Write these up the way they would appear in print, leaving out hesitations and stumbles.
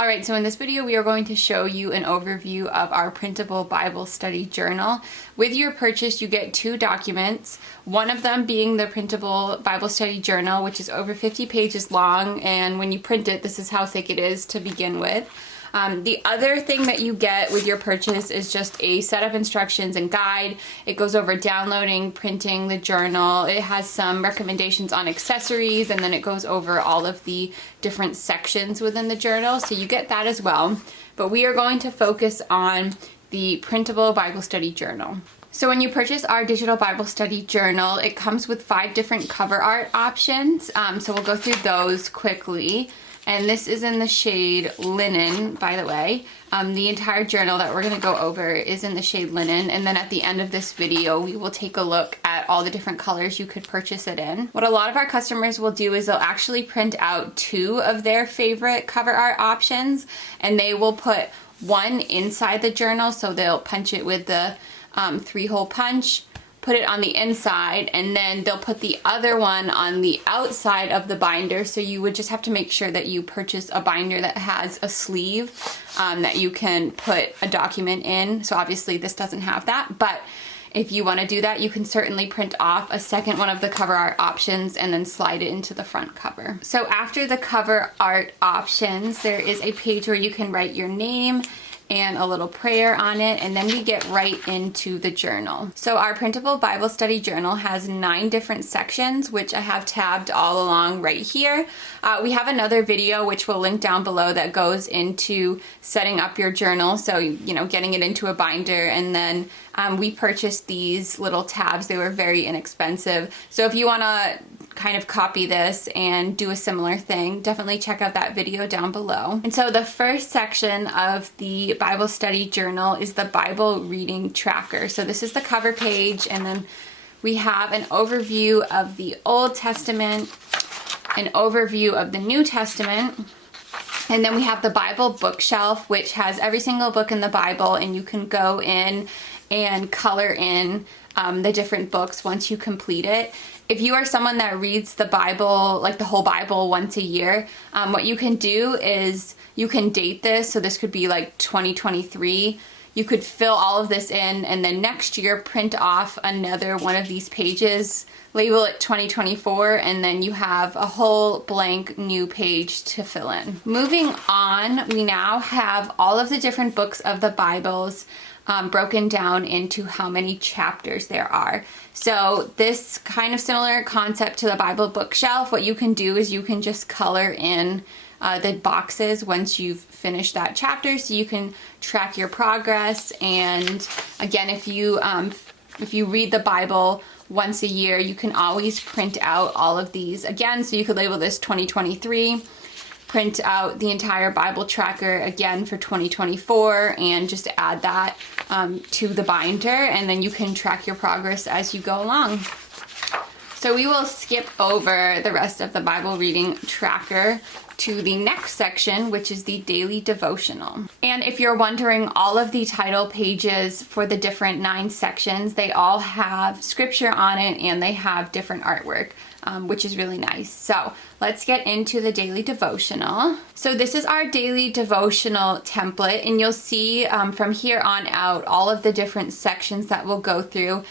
Alright, so in this video we are going to show you an overview of our Printable Bible Study Journal. With your purchase you get 2 documents, one of them being the Printable Bible Study Journal, which is over 50 pages long, and when you print it, this is how thick it is to begin with. The other thing that you get with your purchase is just a set of instructions and guide. It goes over downloading, printing the journal. It has some recommendations on accessories, and then it goes over all of the different sections within the journal. So you get that as well. But we are going to focus on the Printable Bible Study Journal. So when you purchase our digital Bible study journal, it comes with 5 different cover art options. So we'll go through those quickly. And this is in the shade Linen, by the way. The entire journal that we're going to go over is in the shade Linen. And then at the end of this video, we will take a look at all the different colors you could purchase it in. What a lot of our customers will do is they'll actually print out 2 of their favorite cover art options, and they will put one inside the journal. So they'll punch it with the 3-hole punch, put it on the inside, and then they'll put the other one on the outside of the binder. So you would just have to make sure that you purchase a binder that has a sleeve that you can put a document in. So obviously this doesn't have that, but if you want to do that, you can certainly print off a second one of the cover art options and then slide it into the front cover. So after the cover art options, there is a page where you can write your name and a little prayer on it, and then we get right into the journal. So our Printable Bible Study Journal has 9 different sections, which I have tabbed all along right here. We have another video, which we'll link down below, that goes into setting up your journal, so getting it into a binder, and then we purchased these little tabs. They were very inexpensive. So if you want to kind of copy this and do a similar thing, definitely check out that video down below. And so the first section of the Bible Study Journal is the Bible Reading Tracker. So this is the cover page, and then we have an overview of the Old Testament, an overview of the New Testament, and then we have the Bible bookshelf, which has every single book in the Bible, and you can go in and color in the different books once you complete it. If you are someone that reads the Bible, like the whole Bible, once a year, what you can do is you can date this. So this could be like 2023. You could fill all of this in, and then next year print off another one of these pages, label it 2024, and then you have a whole blank new page to fill in. Moving on, we now have all of the different books of the Bibles broken down into how many chapters there are. So this kind of similar concept to the Bible bookshelf. What you can do is you can just color in the boxes once you've finished that chapter, so you can track your progress. And again, if you read the Bible once a year, you can always print out all of these again. So you could label this 2023, print out the entire Bible tracker again for 2024, and just add that to the binder, and then you can track your progress as you go along. So we will skip over the rest of the Bible reading tracker to the next section, which is the daily devotional. And if you're wondering, all of the title pages for the different 9 sections, they all have scripture on it, and they have different artwork, which is really nice. So let's get into the daily devotional. So this is our daily devotional template, and you'll see from here on out all of the different sections that we'll go through.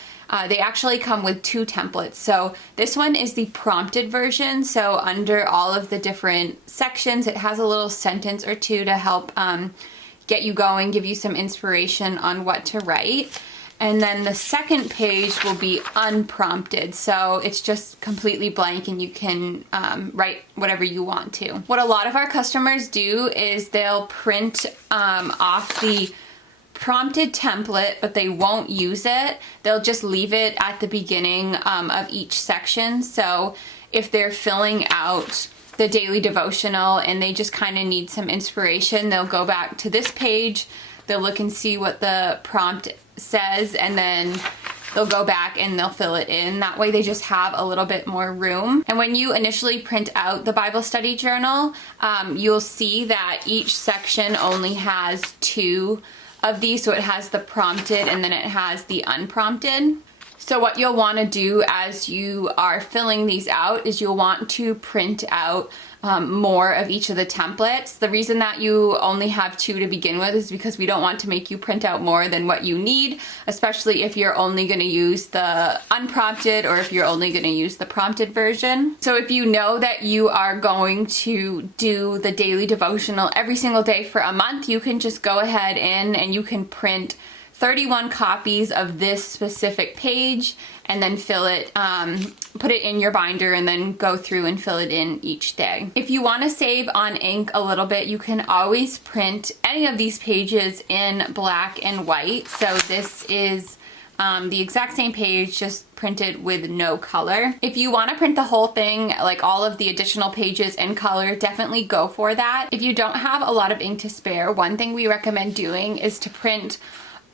They actually come with 2 templates. So this one is the prompted version. So under all of the different sections, it has a little sentence or 2 to help get you going, give you some inspiration on what to write. And then the second page will be unprompted. So it's just completely blank, and you can write whatever you want to. What a lot of our customers do is they'll print off the prompted template, but they won't use it. They'll just leave it at the beginning of each section. So if they're filling out the daily devotional and they just kind of need some inspiration, they'll go back to this page, they'll look and see what the prompt says, and then they'll go back and they'll fill it in. That way they just have a little bit more room. And when you initially print out the Bible Study Journal, you'll see that each section only has 2 of these. So it has the prompted, and then it has the unprompted. So what you'll want to do as you are filling these out is you'll want to print out more of each of the templates. The reason that you only have 2 to begin with is because we don't want to make you print out more than what you need, especially if you're only going to use the unprompted or if you're only going to use the prompted version. So if you know that you are going to do the daily devotional every single day for a month, you can just go ahead and you can print 31 copies of this specific page and then fill it, put it in your binder and then go through and fill it in each day. If you want to save on ink a little bit, you can always print any of these pages in black and white. So this is the exact same page, just printed with no color. If you want to print the whole thing, like all of the additional pages in color, definitely go for that. If you don't have a lot of ink to spare, one thing we recommend doing is to print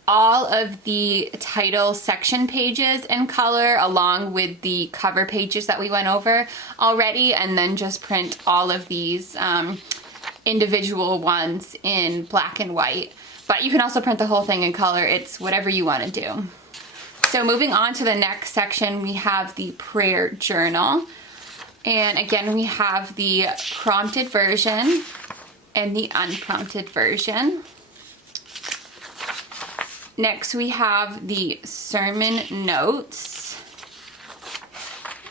all of the title section pages in color along with the cover pages that we went over already, and then just print all of these individual ones in black and white. But you can also print the whole thing in color. It's whatever you want to do. So moving on to the next section, we have the prayer journal. And again, we have the prompted version and the unprompted version. Next, we have the sermon notes.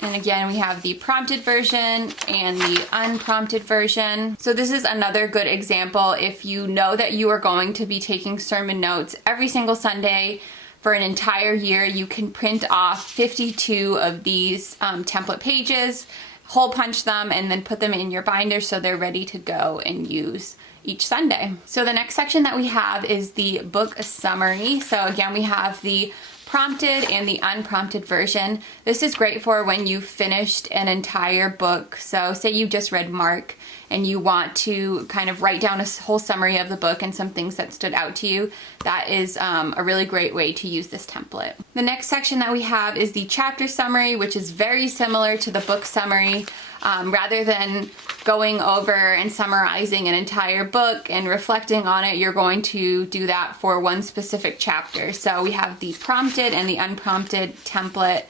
And again, we have the prompted version and the unprompted version. So this is another good example. If you know that you are going to be taking sermon notes every single Sunday for an entire year, you can print off 52 of these template pages, hole punch them, and then put them in your binder so they're ready to go and use each Sunday. So the next section that we have is the book summary. So again, we have the prompted and the unprompted version. This is great for when you've finished an entire book. So say you just read Mark and you want to kind of write down a whole summary of the book and some things that stood out to you. That is a really great way to use this template. The next section that we have is the chapter summary, which is very similar to the book summary. Rather than going over and summarizing an entire book and reflecting on it, you're going to do that for one specific chapter. So we have the prompted and the unprompted template.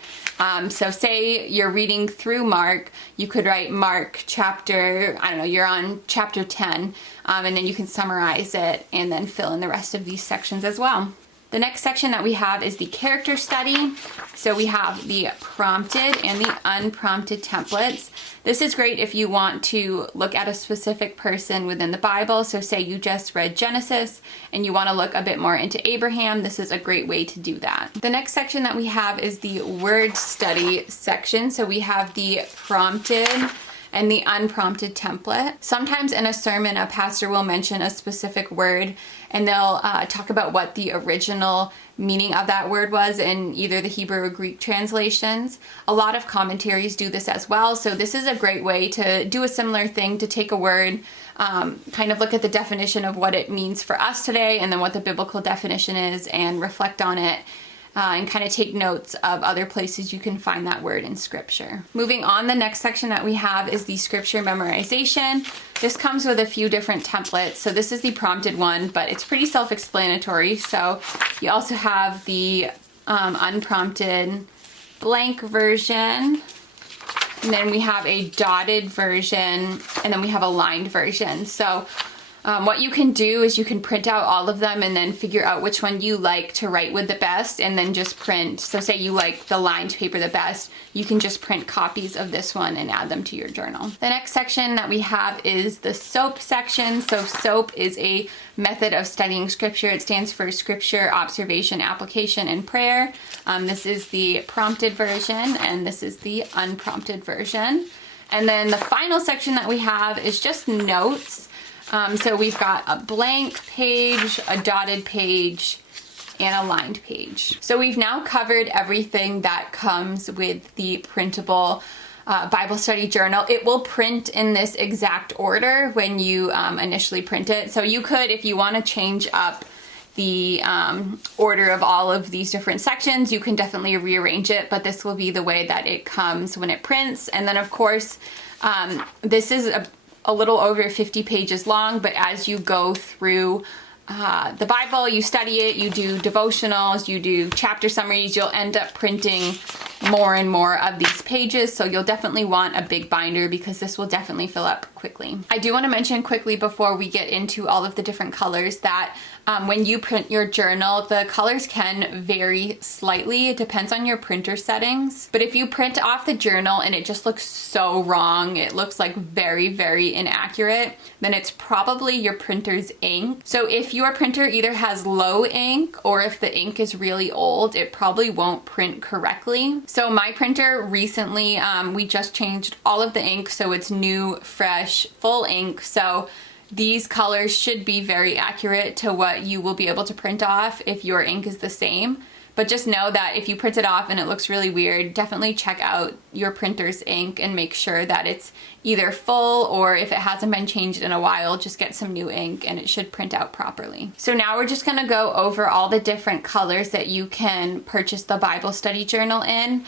So say you're reading through Mark, you could write Mark chapter, I don't know, you're on chapter 10, and then you can summarize it and then fill in the rest of these sections as well. The next section that we have is the character study. So we have the prompted and the unprompted templates. This is great if you want to look at a specific person within the Bible. So say you just read Genesis and you want to look a bit more into Abraham. This is a great way to do that. The next section that we have is the word study section. So we have the prompted and the unprompted template. Sometimes in a sermon, a pastor will mention a specific word and they'll talk about what the original meaning of that word was in either the Hebrew or Greek translations. A lot of commentaries do this as well. So this is a great way to do a similar thing, to take a word, kind of look at the definition of what it means for us today and then what the biblical definition is and reflect on it. And kind of take notes of other places you can find that word in scripture. Moving on, the next section that we have is the scripture memorization. This comes with a few different templates. So this is the prompted one, but it's pretty self-explanatory. So you also have the unprompted blank version. And then we have a dotted version, and then we have a lined version. So what you can do is you can print out all of them and then figure out which one you like to write with the best and then just print. So say you like the lined paper the best, you can just print copies of this one and add them to your journal. The next section that we have is the SOAP section. So SOAP is a method of studying scripture. It stands for Scripture, Observation, Application, and Prayer. This is the prompted version and this is the unprompted version. And then the final section that we have is just notes. So we've got a blank page, a dotted page, and a lined page. So we've now covered everything that comes with the printable Bible study journal. It will print in this exact order when you initially print it. So you could, if you want to change up the order of all of these different sections, you can definitely rearrange it, but this will be the way that it comes when it prints. And then of course, this is a little over 50 pages long, but as you go through the Bible, you study it, you do devotionals, you do chapter summaries, you'll end up printing more and more of these pages. So you'll definitely want a big binder because this will definitely fill up quickly. I do want to mention quickly before we get into all of the different colors that when you print your journal, the colors can vary slightly. It depends on your printer settings. But if you print off the journal and it just looks so wrong, it looks like very, very inaccurate, then it's probably your printer's ink. So if your printer either has low ink or if the ink is really old, it probably won't print correctly. So my printer recently, we just changed all of the ink, so it's new, fresh, full ink. So these colors should be very accurate to what you will be able to print off if your ink is the same. But just know that if you print it off and it looks really weird, definitely check out your printer's ink and make sure that it's either full, or if it hasn't been changed in a while, just get some new ink and it should print out properly. So now we're just gonna go over all the different colors that you can purchase the Bible study journal in.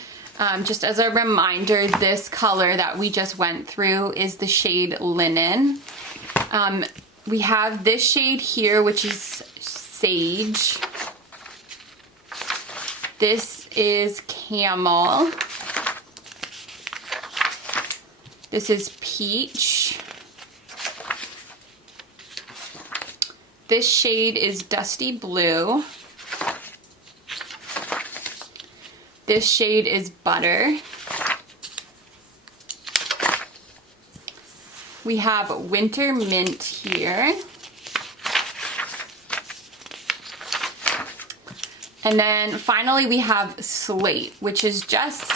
Just as a reminder, this color that we just went through is the shade Linen. We have this shade here, which is Sage. This is Camel. This is Peach. This shade is Dusty Blue. This shade is Butter. We have Winter Mint here. And then finally we have Slate, which is just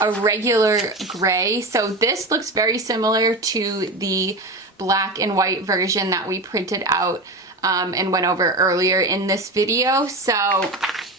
a regular gray. So this looks very similar to the black and white version that we printed out and went over earlier in this video. So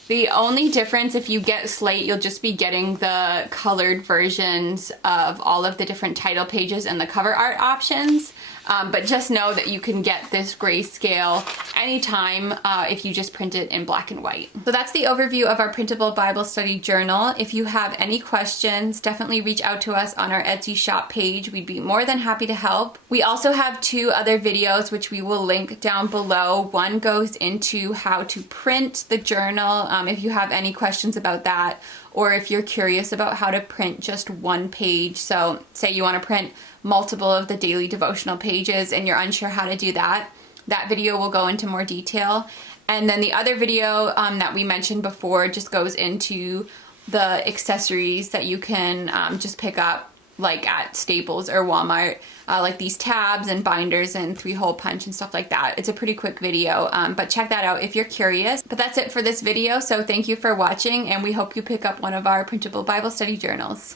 the only difference, if you get Slate, you'll just be getting the colored versions of all of the different title pages and the cover art options. But just know that you can get this grayscale anytime if you just print it in black and white. So that's the overview of our Printable Bible Study Journal. If you have any questions, definitely reach out to us on our Etsy shop page. We'd be more than happy to help. We also have 2 other videos which we will link down below. One goes into how to print the journal if you have any questions about that, or if you're curious about how to print just one page. So say you want to print multiple of the daily devotional pages and you're unsure how to do that, that video will go into more detail. And then the other video that we mentioned before just goes into the accessories that you can just pick up like at Staples or Walmart, like these tabs and binders and 3-hole punch and stuff like that. It's a pretty quick video, but check that out if you're curious. But that's it for this video, so thank you for watching, and we hope you pick up one of our Printable Bible Study Journals.